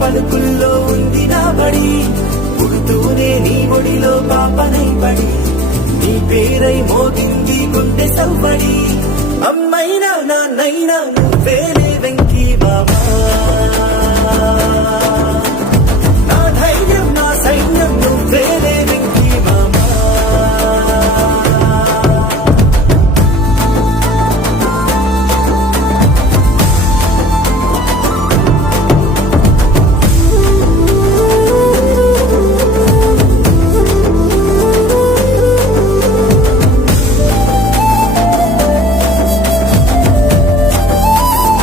పలుకుల్లో ఉంది నా బడి, పుడుతూనే నీ ఒడిలో పాపనై పడి, నీ పేరై మోగింది గుండె సవ్వడి. అమ్మైనా నాన్నైనా నువ్వేలే